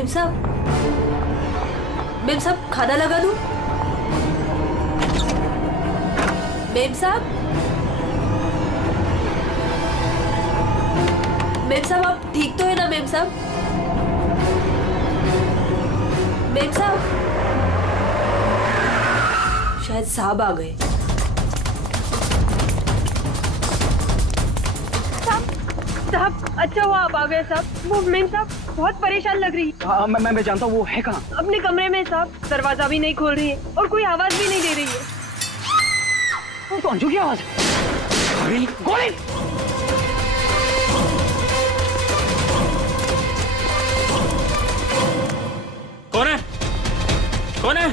Ma'am साहब खाना लगा दूं? मेम साहब आप ठीक तो है ना मेम साहब? मेम साहब शायद साहब आ गए। साहब अच्छा हुआ आप आ गए साहब। वो मेम साहब बहुत परेशान लग रही है। हाँ मैं जानता हूँ, वो है कहाँ? अपने कमरे में साहब, दरवाजा भी नहीं खोल रही है और कोई आवाज भी नहीं दे रही है। तो अंजू की आवाज है। गोली कौन है? कौन है?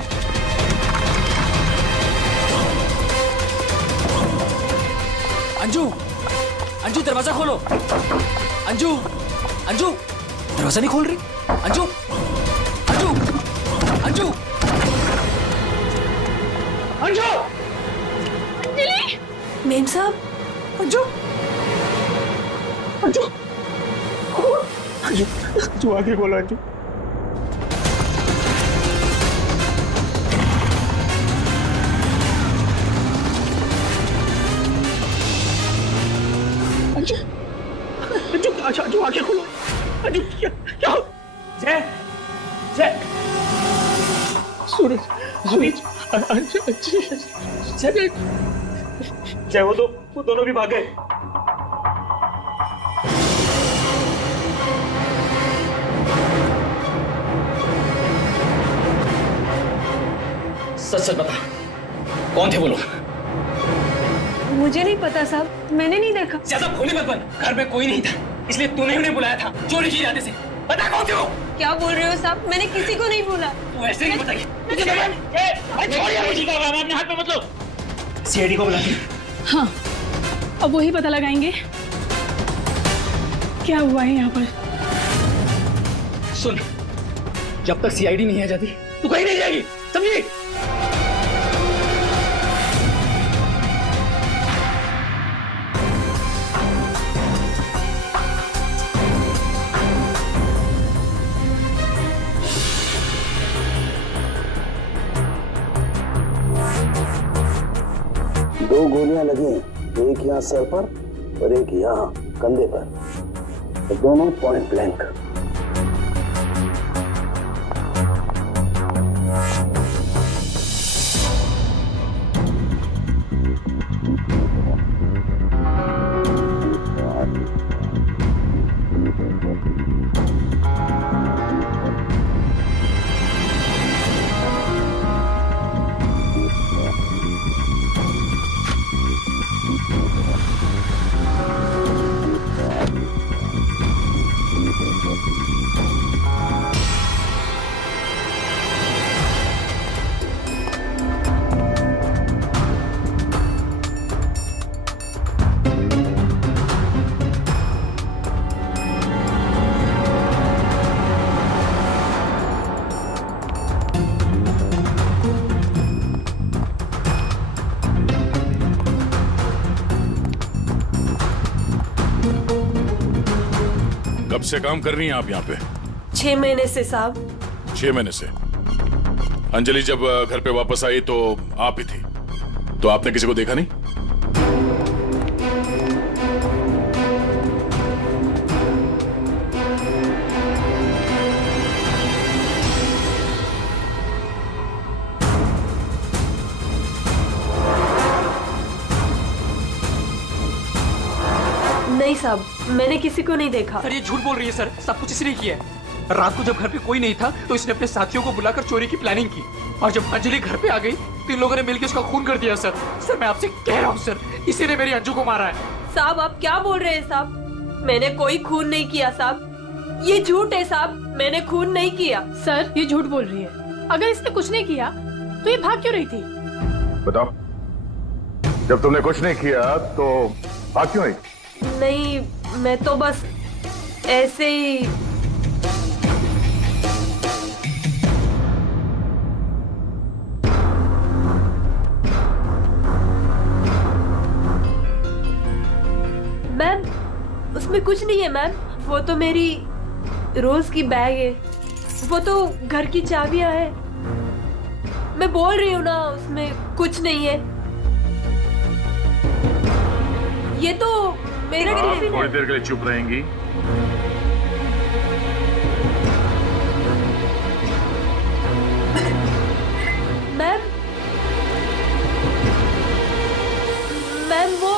अंजू दरवाजा खोलो। अंजू दरवाजा नहीं खोल रही। अंजू मेम साहब अंजू आगे बोलो। अंजू अंजू आगे खोलो। अंजू क्या? जय सूरज जय वो दोनों भी भाग गए। सच बता, कौन थे वो लोग? मुझे नहीं पता साहब, मैंने नहीं देखा। ज्यादा भोली मत बन, घर में कोई नहीं था इसलिए तूने उन्हें बुलाया था चोरी की इरादे से। बता कौन थे वो? क्या बोल रहे हो साहब? मैंने किसी को नहीं बोला। तू ऐसे ही बताइए। हाथ में मत लो। सीआईडी को बुलाते हैं। हाँ, अब वही पता लगाएंगे क्या हुआ है यहाँ पर। सुन, जब तक सीआईडी नहीं आ जाती तू कहीं नहीं जाएगी, समझी? दो गोलियां लगी, एक यहाँ सर पर और एक यहाँ कंधे पर, तो दोनों पॉइंट ब्लैंक। कब से काम कर रही हैं आप यहाँ पे? 6 महीने से साहब। 6 महीने से। अंजलि जब घर पे वापस आई तो आप ही थी, तो आपने किसी को देखा नहीं? नहीं साहब, मैंने किसी को नहीं देखा। सर ये झूठ बोल रही है सर, सब कुछ इसने किया है। रात को जब घर पे कोई नहीं था तो इसने अपने साथियों को बुलाकर चोरी की प्लानिंग की और जब अंजलि घर पे आ गई तो इन लोगों ने मिलकर उसका खून कर दिया। सर मैं आपसे कह रहा हूँ सर, इसी ने मेरी अंजू को मारा है। साहब आप क्या बोल रहे हैं साहब? मैंने कोई खून नहीं किया साहब, ये झूठ है साहब, मैंने खून नहीं किया। सर ये झूठ बोल रही है, अगर इसने कुछ नहीं किया तो ये भाग क्यों रही थी? बताओ, जब तुमने कुछ नहीं किया तो भाग क्यों रही? नहीं, मैं तो बस ऐसे ही। मैम उसमें कुछ नहीं है मैम, वो तो मेरी रोज की बैग है। वो तो घर की चाबियां है। मैं बोल रही हूँ ना, उसमें कुछ नहीं है। ये तो मेरा टिफिन थोड़ी है। देर के लिए चुप रहेंगी। मैम, मैम वो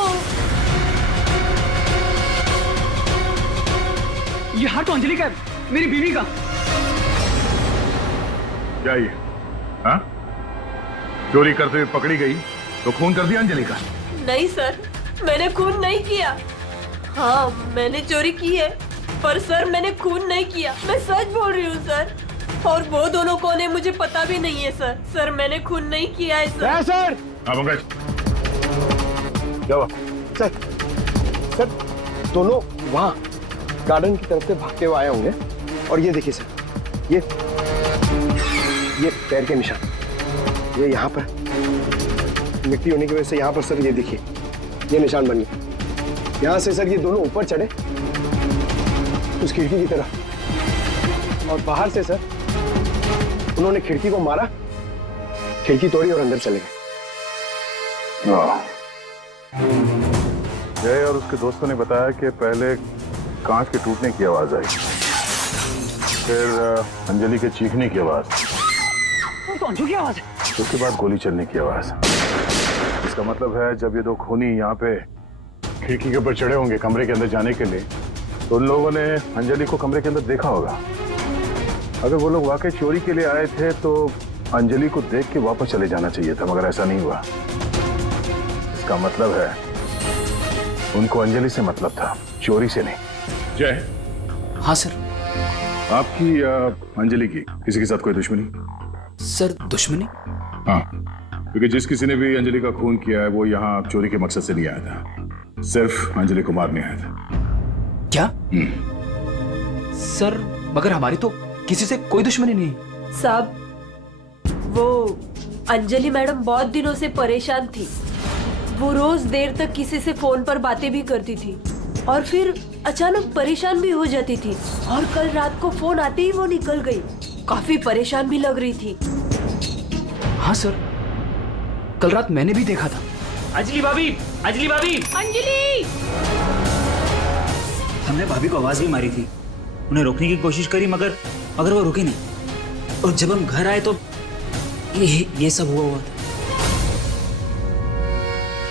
ये हाथ तो अंजलि का है, मेरी बीवी का। क्या ये? हाँ? चोरी करते हुए पकड़ी गई तो खून कर दिया अंजलि का? नहीं सर, मैंने खून नहीं किया। हाँ, मैंने चोरी की है, पर सर मैंने खून नहीं किया। मैं सच बोल रही हूँ सर। और वो दोनों कौन है मुझे पता भी नहीं है सर। सर मैंने खून नहीं किया है सर। सर हाँ पंकज, क्या हुआ? सर दोनों वहाँ गार्डन की तरफ से भागते हुए आए होंगे। और ये देखिए सर, ये पैर के निशान, ये यहाँ पर मिट्टी होने की वजह से यहाँ पर सर ये देखिए ये निशान बन गए। यहाँ से सर ये दोनों ऊपर चढ़े उस खिड़की की तरफ, और बाहर से सर उन्होंने खिड़की को मारा, खिड़की तोड़ी और अंदर चले गए। जय और उसके दोस्तों ने बताया कि पहले कांच के टूटने की आवाज आई, फिर अंजलि के चीखने की आवाज, तो अंजू की आवाज है। उसके बाद गोली चलने की आवाज। इसका मतलब है जब ये दो खूनी यहाँ पे खिड़की के ऊपर चढ़े होंगे कमरे के अंदर जाने के लिए, तो उन लोगों ने अंजलि को कमरे के अंदर देखा होगा। अगर वो लोग वाकई चोरी के लिए आए थे तो अंजलि को देख के वापस चले जाना चाहिए था, मगर ऐसा नहीं हुआ। इसका मतलब है उनको अंजलि से मतलब था, चोरी से नहीं। जय, हाँ सर। आपकी अंजलि की किसी के साथ कोई दुश्मनी? सर दुश्मनी? हाँ, क्योंकि जिस किसी ने भी अंजलि का खून किया है वो यहाँ चोरी के मकसद से नहीं आया था, सिर्फ अंजलि को मारने आया था। क्या? सर मगर हमारी तो किसी से कोई दुश्मनी नहीं। साहब, वो अंजलि मैडम बहुत दिनों से परेशान थी। वो रोज देर तक किसी से फोन पर बातें भी करती थी और फिर अचानक परेशान भी हो जाती थी। और कल रात को फोन आते ही वो निकल गई। काफी परेशान भी लग रही थी। हाँ सर, कल रात मैंने भी देखा था। अंजलि भाभी, अंजलि भाभी। अंजलि! हमने भाभी को आवाज भी मारी थी, उन्हें रोकने की कोशिश करी, मगर वो रुकी नहीं। और जब हम घर आए तो ये सब हुआ था।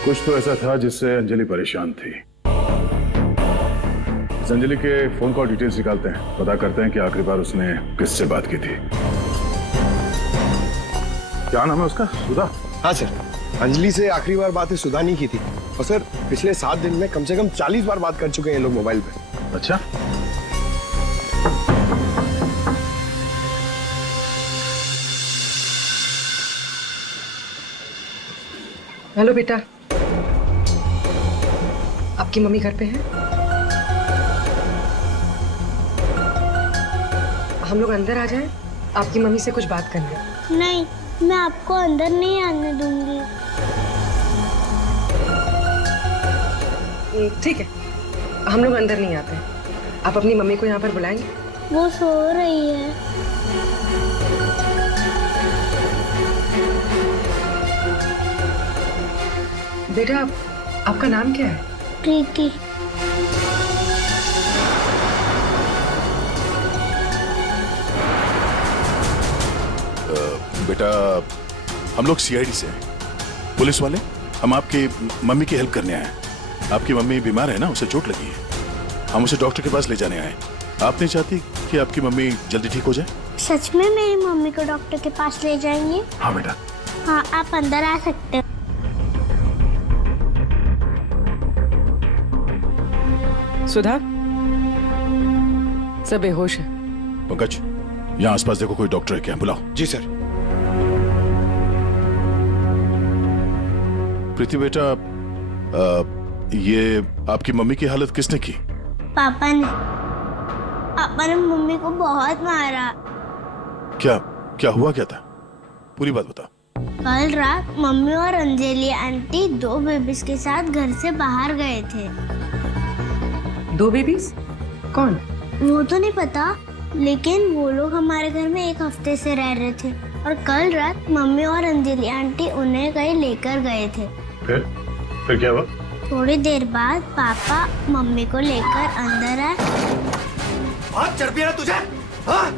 कुछ तो ऐसा था जिससे अंजलि परेशान थी। इस अंजलि के फोन कॉल डिटेल्स निकालते हैं, पता करते हैं कि आखिरी बार उसने किससे बात की थी। क्या नाम है उसका? सुधा? हाँ सर, अंजलि से आखिरी बार बात सुधा नहीं की थी। और सर पिछले 7 दिन में कम से कम 40 बार बात कर चुके हैं ये लोग मोबाइल पे। अच्छा, हेलो बेटा, आपकी मम्मी घर पे है? हम लोग अंदर आ जाएं? आपकी मम्मी से कुछ बात करनी है। नहीं, मैं आपको अंदर नहीं आने दूंगी। ठीक है, हम लोग अंदर नहीं आते हैं। आप अपनी मम्मी को यहाँ पर बुलाएंगे? वो सो रही है। बेटा, आपका नाम क्या है? प्रीति। बेटा हम लोग सीआईडी से हैं, पुलिस वाले। हम आपकी मम्मी की हेल्प करने आए हैं। आपकी मम्मी बीमार है ना, उसे चोट लगी है, हम उसे डॉक्टर के पास ले जाने आए। आप नहीं चाहती कि आपकी मम्मी जल्दी ठीक हो जाए? सच में मेरी मम्मी को डॉक्टर के पास ले जाएंगे? हाँ बेटा। हाँ, आप अंदर आ सकते हो। सुधा, सब बेहोश है। पंकज, यहाँ आसपास देखो कोई डॉक्टर है क्या, बुलाओ। जी सर। प्रीति बेटा, ये आपकी मम्मी की हालत किसने की? पापा ने मम्मी को बहुत मारा। क्या हुआ क्या था? पूरी बात बता। कल रात मम्मी और अंजलि आंटी 2 बेबीज के साथ घर से बाहर गए थे। 2 बेबीज? कौन? वो तो नहीं पता, लेकिन वो लोग हमारे घर में 1 हफ्ते से रह रहे थे और कल रात मम्मी और अंजलि आंटी उन्हें कहीं लेकर गए थे। फिर क्या हुआ? थोड़ी देर बाद पापा मम्मी को लेकर अंदर आए। बहुत चर्बी है तुझे, हाँ?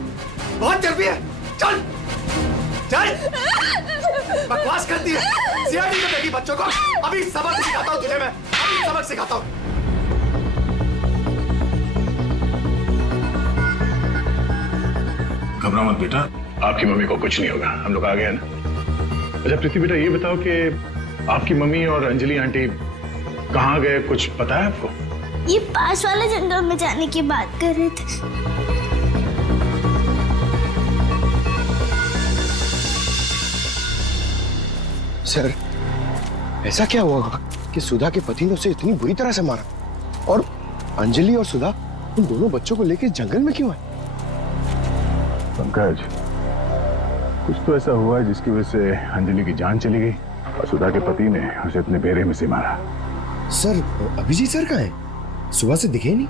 बहुत चर्बी है। चल चल, बकवास करती है, सीआईडी में देगी बच्चों को। अभी सबक सिखाता हूँ तुझे मैं, अभी सबक सिखाता हूँ। घबरा मत बेटा, आपकी मम्मी को कुछ नहीं होगा, हम लोग आ गए हैं ना। अच्छा प्रीति बेटा, ये बताओ कि आपकी मम्मी और अंजलि आंटी कहाँ गए, कुछ पता है आपको? ये पास वाले जंगल में जाने की बात कर रहे थे। सर, ऐसा क्या हुआ कि सुधा के पति ने उसे इतनी बुरी तरह से मारा और अंजलि और सुधा उन दोनों बच्चों को लेकर जंगल में क्यों आए? पंकज, कुछ तो ऐसा हुआ है जिसकी वजह से अंजलि की जान चली गई और सुधा के पति ने उसे इतने बेरे में से मारा। सर, अभिजीत सर कहाँ है? सुबह से दिखे ही नहीं।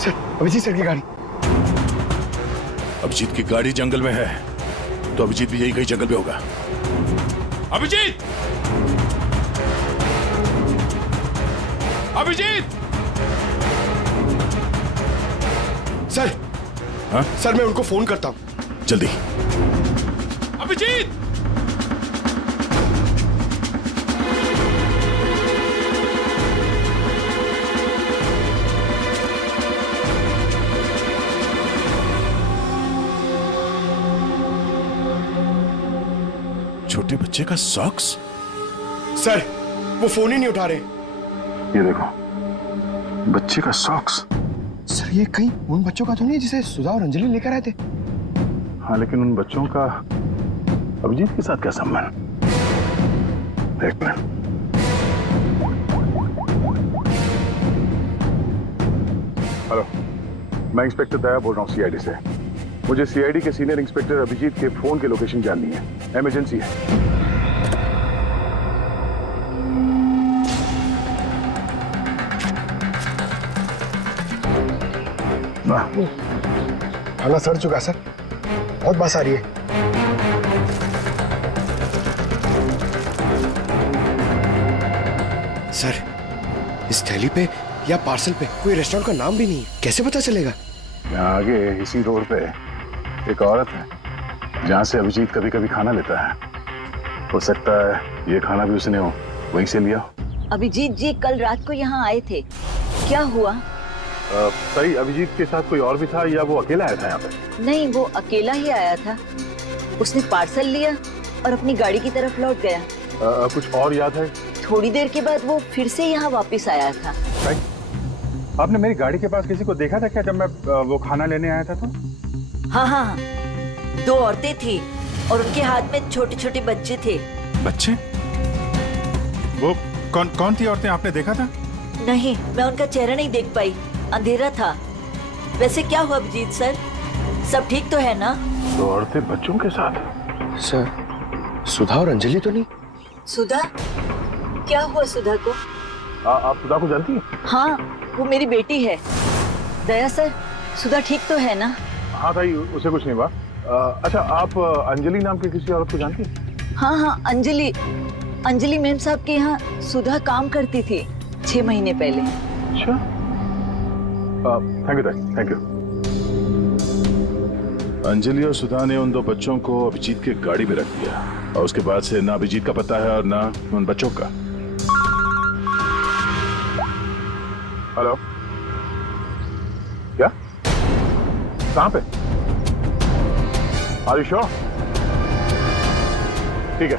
सर, अभिजीत सर की गाड़ी। अभिजीत की गाड़ी जंगल में है, तो अभिजीत भी यही कहीं जंगल में होगा। अभिजीत! अभिजीत! सर, हाँ? सर मैं उनको फोन करता हूँ। जल्दी। अभिजीत! छोटे बच्चे का सॉक्स? सर, वो फोन ही नहीं उठा रहे। ये देखो, बच्चे का सॉक्स। सर, ये कहीं उन बच्चों का तो नहीं जिसे सुधा और अंजलि लेकर आए थे? हाँ, लेकिन उन बच्चों का अभिजीत के साथ क्या संबंध? एक मिनट। हेलो, मैं इंस्पेक्टर दया बोल रहा हूँ सीआईडी से। मुझे सीआईडी के सीनियर इंस्पेक्टर अभिजीत के फोन की लोकेशन जाननी है, इमरजेंसी है। खाना सड़ चुका सर, बहुत बात आ रही है। सर, इस थैली पे या पार्सल पे कोई रेस्टोरेंट का नाम भी नहीं है, कैसे पता चलेगा? यहाँ आगे इसी रोड पे एक औरत है जहाँ से अभिजीत कभी कभी खाना लेता है। हो सकता है ये खाना भी उसने वहीं से लिया। अभिजीत जी कल रात को यहाँ आए थे, क्या हुआ? सही, अभिजीत के साथ कोई और भी था या वो अकेला आया था यहाँ पे? नहीं, वो अकेला ही आया था। उसने पार्सल लिया और अपनी गाड़ी की तरफ लौट गया। कुछ और याद है? थोड़ी देर के बाद वो फिर से यहाँ वापस आया था। आपने मेरी गाड़ी के पास किसी को देखा था क्या जब मैं वो खाना लेने आया था तो? हाँ हाँ, 2 औरतें थी और उनके हाथ में छोटे छोटे बच्चे थे। बच्चे? वो कौन थी औरतें, आपने देखा था? नहीं, मैं उनका चेहरा नहीं देख पाई, अंधेरा था। वैसे क्या हुआ अभिजीत सर, सब ठीक तो है ना? 2 औरतें बच्चों के साथ? सर, सुधा और अंजलि तो नहीं? सुधा? क्या हुआ सुधा को? आप सुधा को जानती हैं? हाँ, वो मेरी बेटी है। दया सर, सुधा ठीक तो है ना? हाँ भाई, उसे कुछ नहीं हुआ। अच्छा, आप अंजलि नाम की किसी औरत को जानती हैं? हाँ हाँ, अंजलि मैम साहब के यहाँ सुधा काम करती थी 6 महीने पहले। अच्छा, thank you, thank you. Anjali और सुधा ने उन 2 बच्चों को अभिजीत के गाड़ी में रख दिया और उसके बाद से ना अभिजीत का पता है और ना उन बच्चों का। हेलो, क्या? कहाँ पे? Are you sure? ठीक है,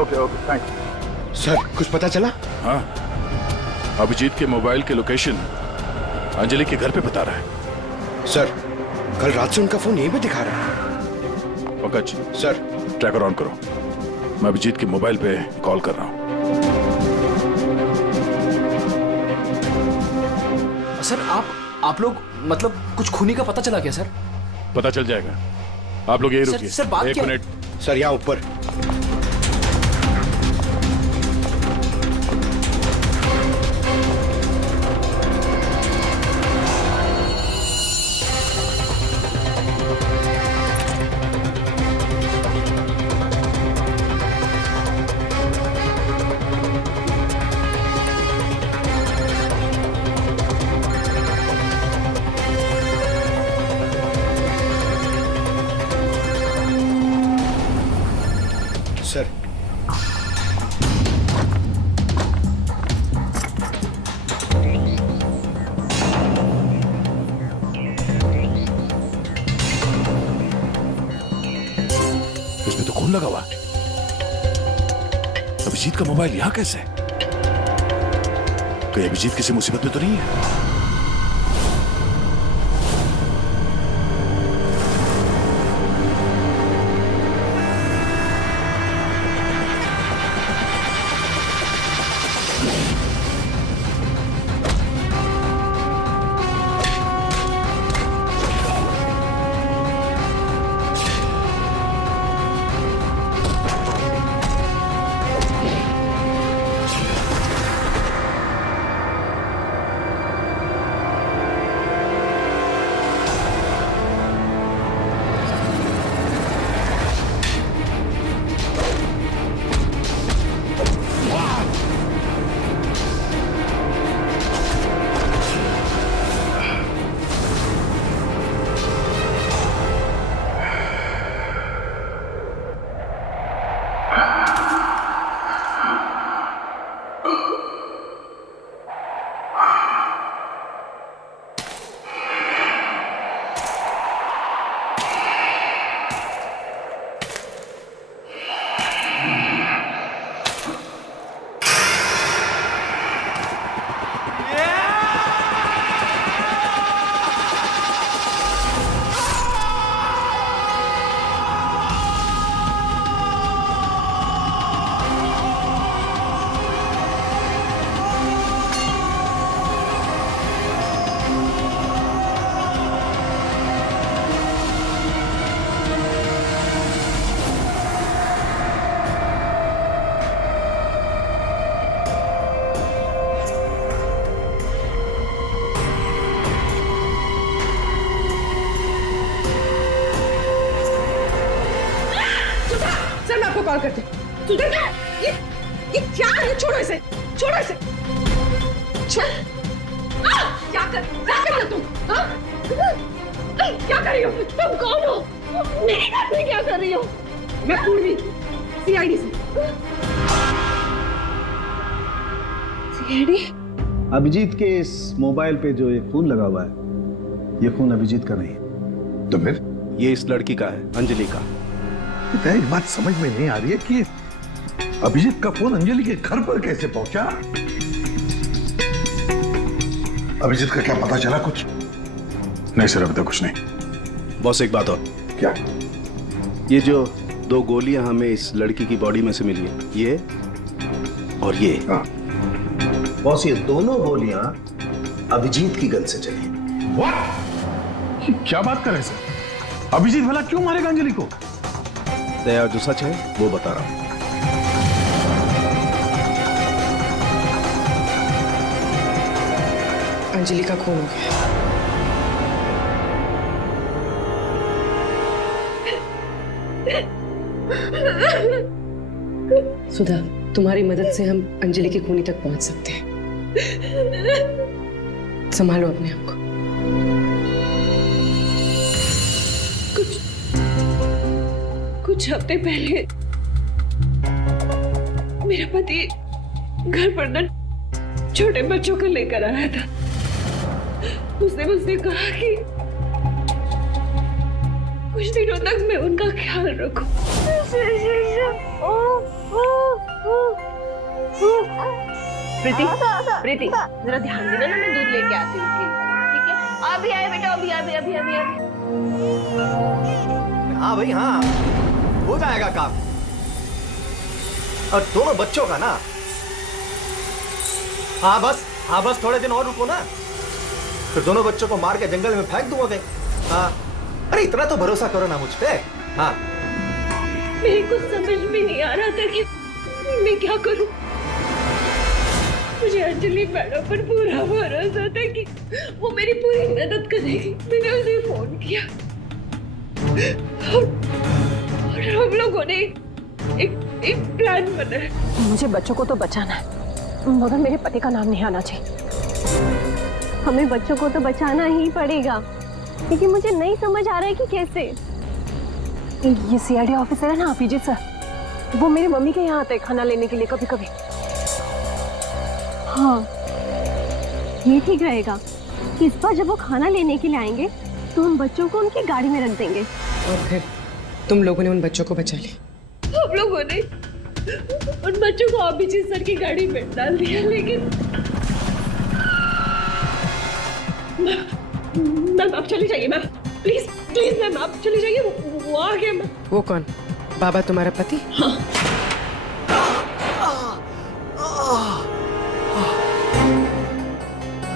ओके ओके, थैंक्स। सर, कुछ पता चला? हाँ, अभिजीत के मोबाइल के लोकेशन अंजलि के घर पे बता रहा है। सर, कल रात से उनका फोन यहीं पे दिखा रहा है। पंकज सर, ट्रैकर ऑन करो। मैं अभिजीत के मोबाइल पे कॉल कर रहा हूँ। सर आप लोग मतलब कुछ खूनी का पता चला क्या सर? पता चल जाएगा, आप लोग यही रुकिए। सर बात एक क्या? मिनट। सर यहाँ ऊपर। सर इसमें तो खून लगा हुआ। अभिजीत का मोबाइल यहाँ कैसे? कहीं अभिजीत किसी मुसीबत में तो नहीं है? कॉल करते। सुधर ये क्या है? छोड़ो इसे, छोड़ो इसे। क्या कर रहे हो तुम? क्या कर रही हो? तुम कौन हो? मेरे घर में क्या कर रही हो? मैं पूर्वी, सीआईडी से। सीआईडी? अभिजीत के इस मोबाइल पे जो ये फोन लगा हुआ है, ये फोन अभिजीत का नहीं है। तो फिर? ये इस लड़की का है, अंजलि का। एक बात समझ में नहीं आ रही है कि अभिजीत का फोन अंजलि के घर पर कैसे पहुंचा? अभिजीत का क्या पता चला कुछ? नहीं सर, अभी तक कुछ नहीं। बॉस एक बात और। क्या? ये जो 2 गोलियां हमें इस लड़की की बॉडी में से मिली है, ये और ये। हाँ। बॉस ये दोनों गोलियां अभिजीत की गन से चली। What? क्या बात कर रहे हैं सर? अभिजीत भला क्यों मारेगा अंजलि को? दया, जो सच है वो बता रहा हूं। अंजलि का खून हो गया। सुधा, तुम्हारी मदद से हम अंजलि की खूनी तक पहुंच सकते हैं। संभालो अपने आप को। कुछ हफ्ते पहले मेरा पति घर पर न छोटे बच्चों को लेकर आया था। उसने मुझसे कहा कि कुछ दिनों तक मैं उनका ख्याल रखूं। प्रीति, जरा ध्यान देना ना, मैं दूध लेके आती हूँ। ठीक है? अभी आए बेटा, अभी अभी अभी अभी अभी। हाँ भाई हाँ, हो जाएगा काम। और दोनों बच्चों का ना। हाँ बस थोड़े दिन और रुको ना, फिर दोनों बच्चों को मार के जंगल में फेंक दूंगा। हाँ, अरे इतना तो भरोसा करो ना मुझ पे। हाँ, मेरे को समझ में नहीं आ रहा था कि मैं क्या करूं। मुझे अंजलि मैडम पर पूरा भरोसा था कि वो मेरी पूरी मदद करेगी। मैंने उसे फोन किया और हम लोगों ने एक प्लान बनाया। मुझे बच्चों को तो बचाना है, मगर मेरे पति का नाम नहीं आना चाहिए। हमें बच्चों को तो बचाना ही पड़ेगा, लेकिन मुझे नहीं समझ आ रहा है कि कैसे। ये सीआईडी ऑफिसर है ना अभिजीत सर, वो मेरी मम्मी के यहाँ आते हैं खाना लेने के लिए कभी कभी। हाँ, ये ठीक रहेगा। इस बार जब वो खाना लेने के लिए आएंगे तो हम बच्चों को उनकी गाड़ी में रख देंगे। और फिर तुम लोगों ने उन बच्चों को बचा लिया। हम लोगों ने उन बच्चों को अभिजीत सर की गाड़ी में डाल दिया, लेकिन मैम आप चली जाइए। मैम प्लीज प्लीज मैम आप चली जाइए। वो आ गया। मैम वो कौन? बाबा तुम्हारा पति? हाँ।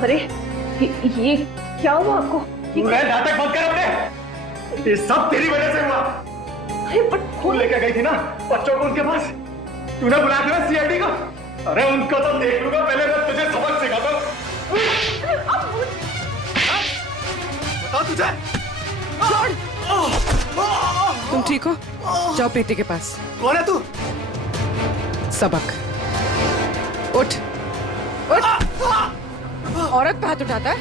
अरे ये क्या हुआ आपको? नाटक बंद कर अपने। ये सब तेरी वजह से हुआ। अरे बट खून लेकर गई थी ना बच्चों को उनके पास, तूने बुलाया था सीआईडी का। अरे उनको तो देख लूंगा, पहले मैं तुझे सबक सिखाता हूं। बताओ तुझे। तुम ठीक हो? जाओ प्रीति के पास। कौन है तू? सबक। उठ उठ। औरत पे हाथ उठाता है?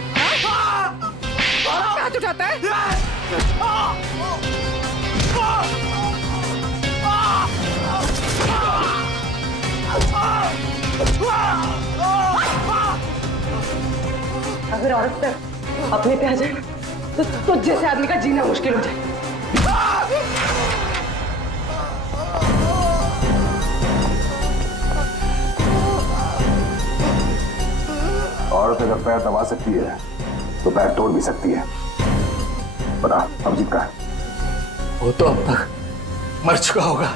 औरत पे हाथ उठाता है? अगर औरत पे अपने पे आ जाए तो जैसे आदमी का जीना मुश्किल हो जाए। औरत अगर पैर दबा सकती है तो पैर तोड़ भी सकती है। पता अभिजीत का है? वो तो अब तक मर चुका होगा।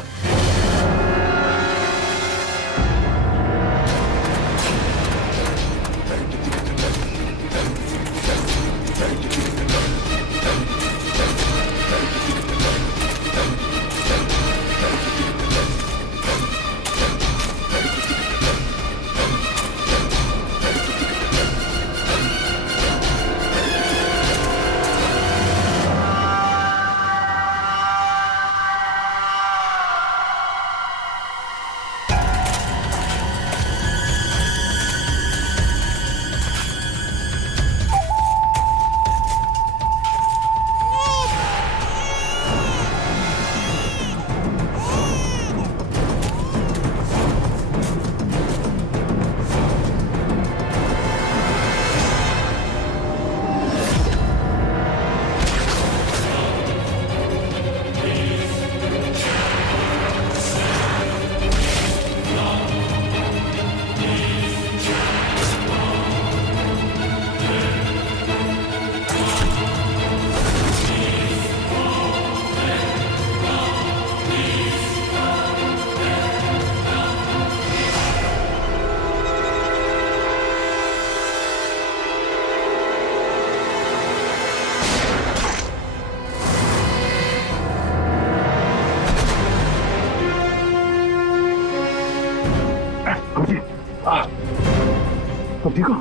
तुम ठीक हो?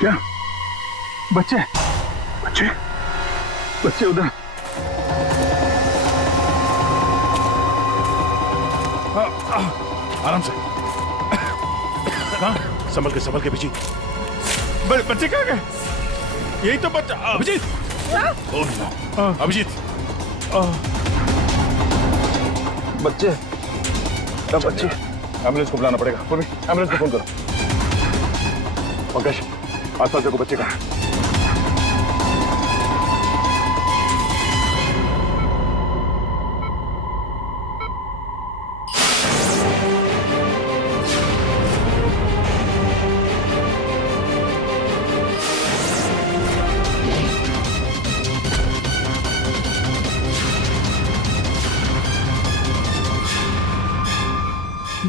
क्या? बच्चे बच्चे बच्चे उधर। आराम से। कहाँ? संभल के पीछे। बच्चे कहाँ गए? यही तो बच्चा। अभिजीत। Oh no. अभिजीत। बच्चे एम्बुलेंस को बुलाना पड़ेगा। एम्बुलेंस को फोन करो। पंकज आसपास देखो बच्चे कहाँ हैं।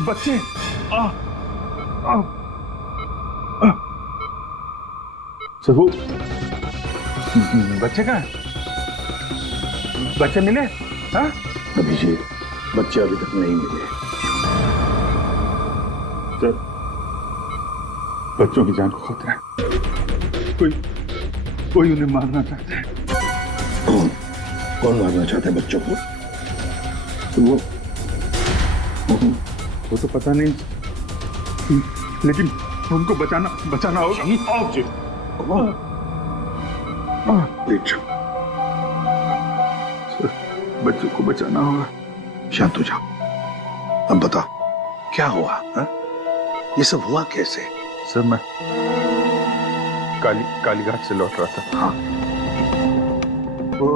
बच्चे सर वो बच्चे कहाँ हैं? बच्चे मिले? हाँ? अभिजीत, बच्चे अभी तक नहीं मिले। सर, बच्चों की जान को खतरा है। कोई उन्हें मारना चाहता है। कौन मारना चाहता है बच्चों को? वो तो पता नहीं, लेकिन उनको बचाना होगा। आओ जी। सर, बच्चों को बचाना होगा। शांत हो जाओ। अब बता क्या हुआ? हा? ये सब हुआ कैसे? सर मैं कालीघाट से लौट रहा था। हाँ। वो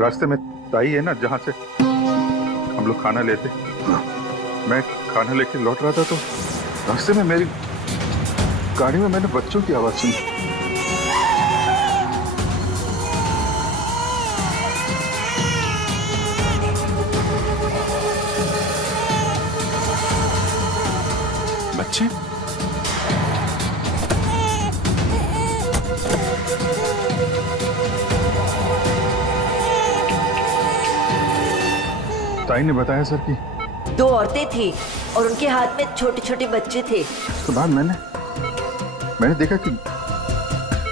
रास्ते में ताई है ना जहाँ से हम लोग खाना लेते। हाँ। मैं खाना लेके लौट रहा था तो रास्ते में मेरी गाड़ी में मैंने बच्चों की आवाज सुनी। बच्चे? ताई ने बताया सर कि 2 औरतें थी और उनके हाथ में छोटे छोटे बच्चे थे। उसके बाद मैंने देखा कि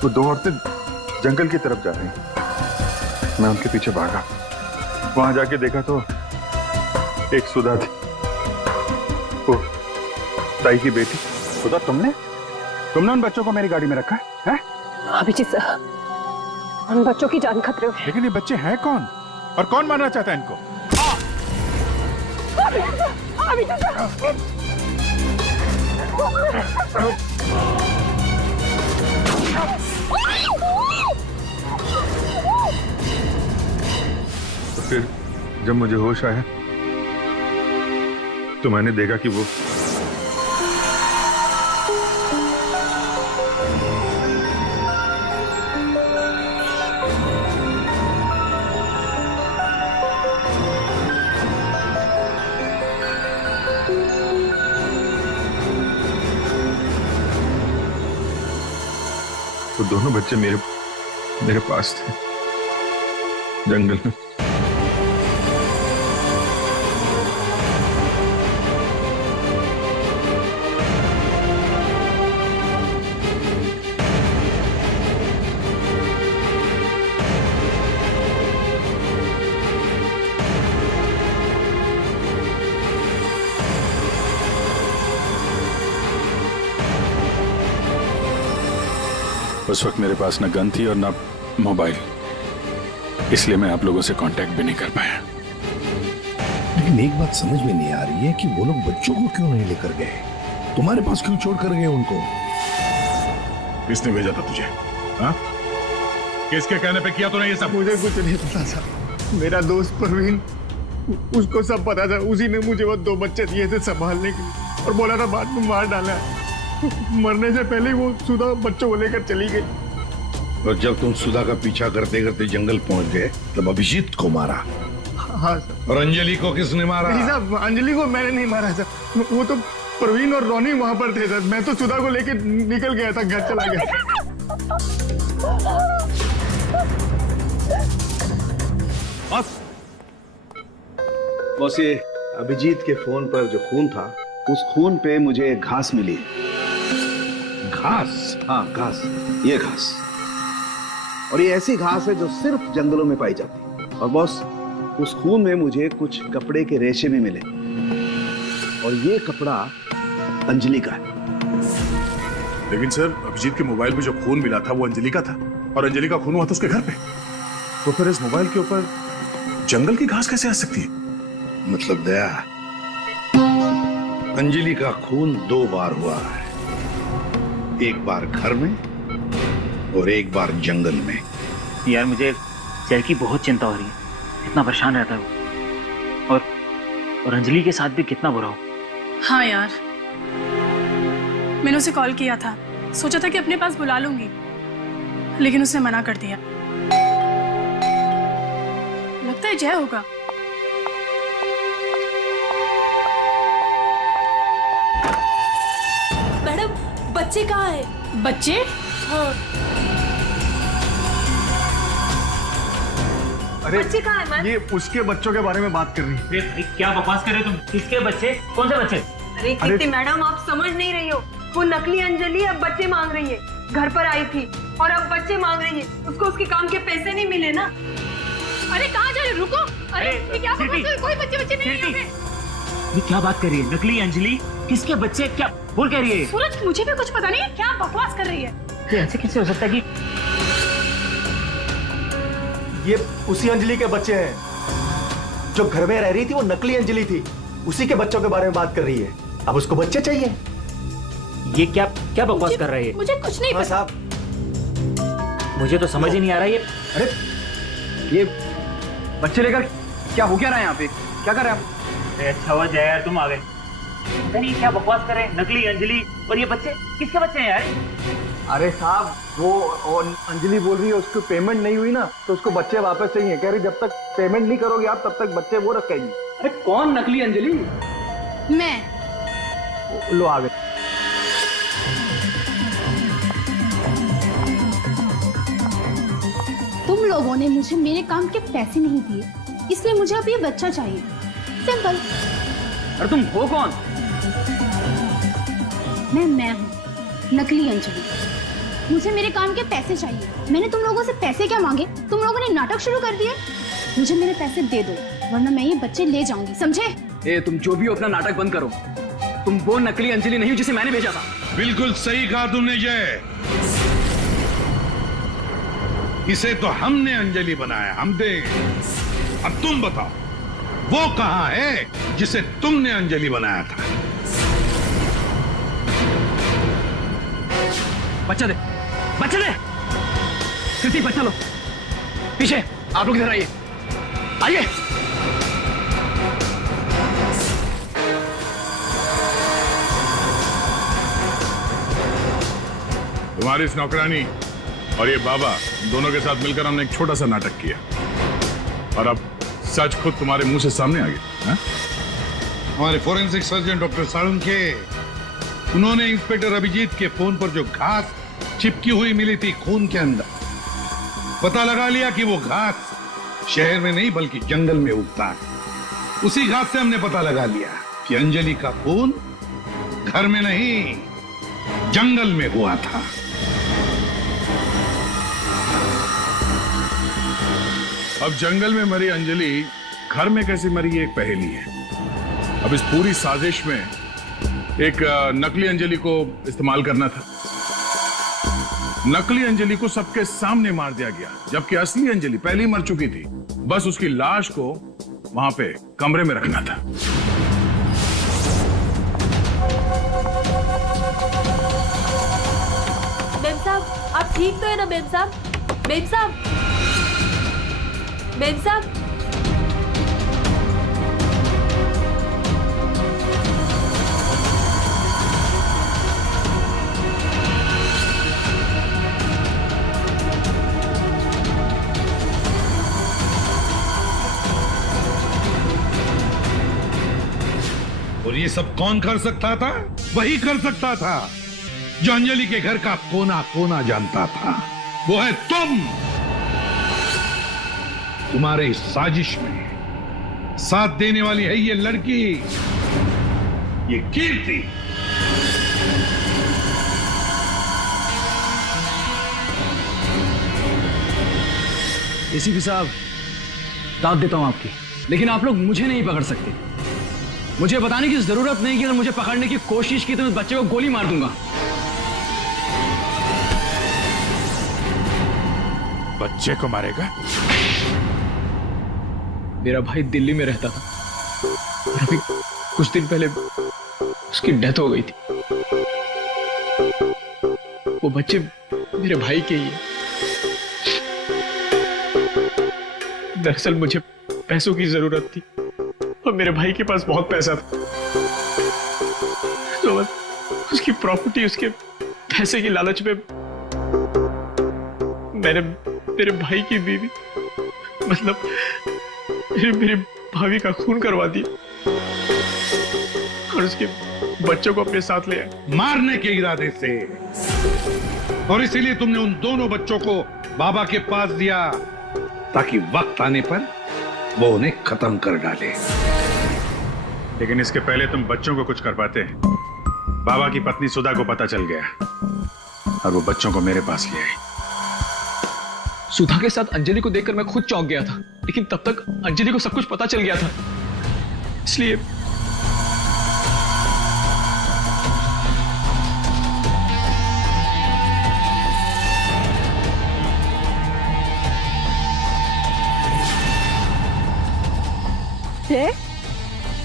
वो 2 औरतें जंगल की तरफ जा रही हैं। मैं उनके पीछे भागा। वहां जाके देखा तो एक सुधा थी, वो ताई की बेटी। सुधा, तुमने उन बच्चों को मेरी गाड़ी में रखा है? अभिजीत सर, उन बच्चों की जान खतरे में। लेकिन ये बच्चे हैं कौन और कौन मारना चाहता है इनको? तो फिर जब मुझे होश आया तो मैंने देखा कि वो दोनों बच्चे मेरे पास थे जंगल में। उस वक्त मेरे पास न गन थी और न मोबाइल, इसलिए मैं आप लोगों से कांटेक्ट भी नहीं कर पाया। लेकिन एक बात समझ में नहीं आ रही है कि वो लोग बच्चों को क्यों नहीं लेकर गए? तुम्हारे पास क्यों छोड़ कर गए उनको? किसने भेजा था तुझे? हाँ? किसके कहने पे किया तूने ये सब? मुझे कुछ नहीं पता था। मेरा दोस्त परवीन, उसको सब पता था। उसी ने मुझे वो 2 बच्चे दिए थे संभालने के लिए और बोला था बाद में मार डाला। मरने से पहले ही वो सुधा बच्चों को लेकर चली गई। और जब तुम सुधा का पीछा करते करते जंगल पहुंच गए तब अभिजीत को मारा? हाँ सर। और अंजलि को किसने मारा? नहीं साहब, अंजलि को मैंने नहीं मारा सर। वो तो प्रवीण और रोनी वहां पर थे सर। मैं तो सुधा को लेकर निकल गया था, घर चला गया। बस ये अभिजीत के फोन पर जो खून था, उस खून पे मुझे घास मिली। घास? हाँ, घास। ये घास, और ये ऐसी घास है जो सिर्फ जंगलों में पाई जाती है। और बॉस, उस खून में मुझे कुछ कपड़े के रेशे भी मिले, और ये कपड़ा अंजलि का है। लेकिन सर, अभिजीत के मोबाइल पे जो खून मिला था वो अंजलि का था, और अंजलि का खून हुआ था उसके घर पे। तो फिर इस मोबाइल के ऊपर जंगल की घास कैसे आ सकती है? मतलब दया, अंजलि का खून 2 बार हुआ है, एक बार घर में और एक बार जंगल में। यार मुझे जय की बहुत चिंता हो रही है। इतना परेशान रहता है वो, और अंजलि के साथ भी कितना बुरा हो। हाँ यार, मैंने उसे कॉल किया था, सोचा था कि अपने पास बुला लूंगी, लेकिन उसने मना कर दिया। लगता है जय होगा। बच्चे कहाँ है? बच्चे? हाँ। अरे बच्चे कहाँ है मैम? ये उसके बच्चों के बारे में बात कर रही है। अरे क्या बकवास कर रहे हो तुम? किसके बच्चे? कौन से बच्चे? अरे कीर्ति मैडम, आप समझ नहीं रही हो। वो नकली अंजलि अब बच्चे मांग रही है। घर पर आई थी और अब बच्चे मांग रही है। उसको उसके काम के पैसे नहीं मिले ना। अरे कहाँ जा रहे? रुको। अरे ये क्या बकवास है? कोई बच्चे नहीं है यहाँ पे। ये क्या बात कर रही है? नकली अंजलि? किसके बच्चे? क्या बोल कह रही है? सूरज, मुझे भी कुछ पता नहीं है, क्या बकवास कर रही है। ये ऐसे कैसे हो सकता है कि ये उसी अंजलि के बच्चे हैं जो घर में रह रही थी। वो नकली अंजलि थी, उसी के बच्चों के बारे में बात कर रही है। अब उसको बच्चे चाहिए। ये क्या क्या बकवास कर रही है? मुझे कुछ नहीं हाँ पता। साहब, मुझे तो समझ ही नहीं आ रहा ये। अरे ये बच्चे लेकर क्या हो क्या रहा है यहाँ पे? क्या कर रहे हैं आप? अच्छा हुआ जय यार तुम आ गए। यार ये क्या बकवास कर रहे हैं? नकली अंजलि और ये बच्चे किसके बच्चे हैं यार? अरे साहब, वो और अंजलि बोल रही है उसको पेमेंट नहीं हुई ना, तो उसको बच्चे वापस चाहिए। कह रही जब तक पेमेंट नहीं करोगे आप तब तक बच्चे वो रखेगी। अरे कौन नकली अंजलि? मैं। लो आ गए। तुम लोगों ने मुझे मेरे काम के पैसे नहीं दिए, इसलिए मुझे अब ये बच्चा चाहिए। सिंपल। अरे तुम हो कौन? मैं हूँ नकली अंजलि। मुझे मेरे काम के पैसे चाहिए। मैंने तुम लोगों से पैसे क्या मांगे? तुम लोगों ने नाटक शुरू कर दिए। मुझे मेरे पैसे दे दो, वरना मैं ये बच्चे ले जाऊंगी, समझे? ए, तुम जो भी हो अपना नाटक बंद करो। तुम वो नकली अंजलि नहीं हो जिसे मैंने भेजा था। बिल्कुल सही कहा तुमने जय। इसे तो हमने अंजलि बनाया, हमने। अब तुम बताओ वो कहां है जिसे तुमने अंजलि बनाया था? बच्चा दे, बच्चा दे। कृति बच्चा लो। पीछे आप लोग इधर आइए, आइए। तुम्हारी इस नौकरानी और ये बाबा दोनों के साथ मिलकर हमने एक छोटा सा नाटक किया और अब सच खुद तुम्हारे मुंह से सामने आ गया। हमारे फोरेंसिक सर्जन डॉक्टर साळुंखे, उन्होंने इंस्पेक्टर अभिजीत के फोन पर जो घास चिपकी हुई मिली थी खून के अंदर, पता लगा लिया कि वो घास शहर में नहीं बल्कि जंगल में उगता है। उसी घास से हमने पता लगा लिया कि अंजलि का खून घर में नहीं जंगल में हुआ था। अब जंगल में मरी अंजलि घर में कैसे मरी ये एक पहेली है। अब इस पूरी साजिश में एक नकली अंजलि को इस्तेमाल करना था। नकली अंजलि को सबके सामने मार दिया गया, जबकि असली अंजलि पहले ही मर चुकी थी। बस उसकी लाश को वहां पे कमरे में रखना था। मेम साहब, आप ठीक तो है ना मेम साहब? मेम साहब, मेम साहब। और ये सब कौन कर सकता था? वही कर सकता था जो अंजलि के घर का कोना कोना जानता था। वो है तुम। तुम्हारे इस साजिश में साथ देने वाली है ये लड़की, ये कीर्ति। एसीपी साहब, दाद देता हूं आपकी, लेकिन आप लोग मुझे नहीं पकड़ सकते। मुझे बताने की जरूरत नहीं कि अगर मुझे पकड़ने की कोशिश की तो मैं बच्चे को गोली मार दूंगा। बच्चे को मारेगा? मेरा भाई दिल्ली में रहता था और अभी कुछ दिन पहले उसकी डेथ हो गई थी। वो बच्चे मेरे भाई के ही हैं। दरअसल मुझे पैसों की जरूरत थी और मेरे भाई के पास बहुत पैसा था, तो उसकी प्रॉपर्टी, उसके पैसे की लालच में मैंने मेरे भाई की बीवी, मतलब मेरे भाभी का खून करवा दिया और उसके बच्चों को अपने साथ ले आए। मारने के इरादे से? और इसीलिए तुमने उन दोनों बच्चों को बाबा के पास दिया ताकि वक्त आने पर वो उन्हें खत्म कर डाले। लेकिन इसके पहले तुम बच्चों को कुछ कर पाते। बाबा की पत्नी सुधा को पता चल गया और वो बच्चों को मेरे पास ले आई। सुधा के साथ अंजलि को देखकर मैं खुद चौंक गया था, लेकिन तब तक अंजलि को सब कुछ पता चल गया था, इसलिए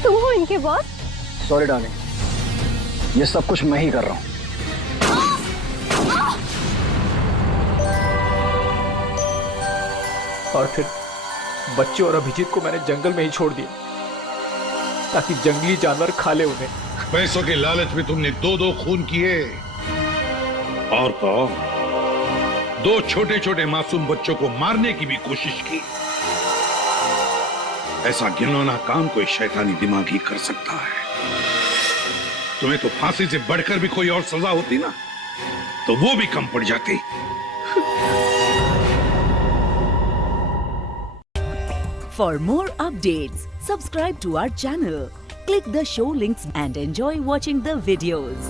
तुम हो इनके बॉस? सॉरी डार्लिंग, ये सब कुछ मैं ही कर रहा हूं। और फिर बच्चे और अभिजीत को मैंने जंगल में ही छोड़ दिया ताकि जंगली जानवर खा ले उन्हें। पैसों के लालच में तुमने दो खून किए और तो दो छोटे छोटे मासूम बच्चों को मारने की भी कोशिश की। ऐसा घिनौना काम कोई शैतानी दिमाग ही कर सकता है। तुम्हें तो फांसी से बढ़कर भी कोई और सजा होती ना, तो वो भी कम पड़ जाती। For more updates, subscribe to our channel, click the show links and enjoy watching the videos.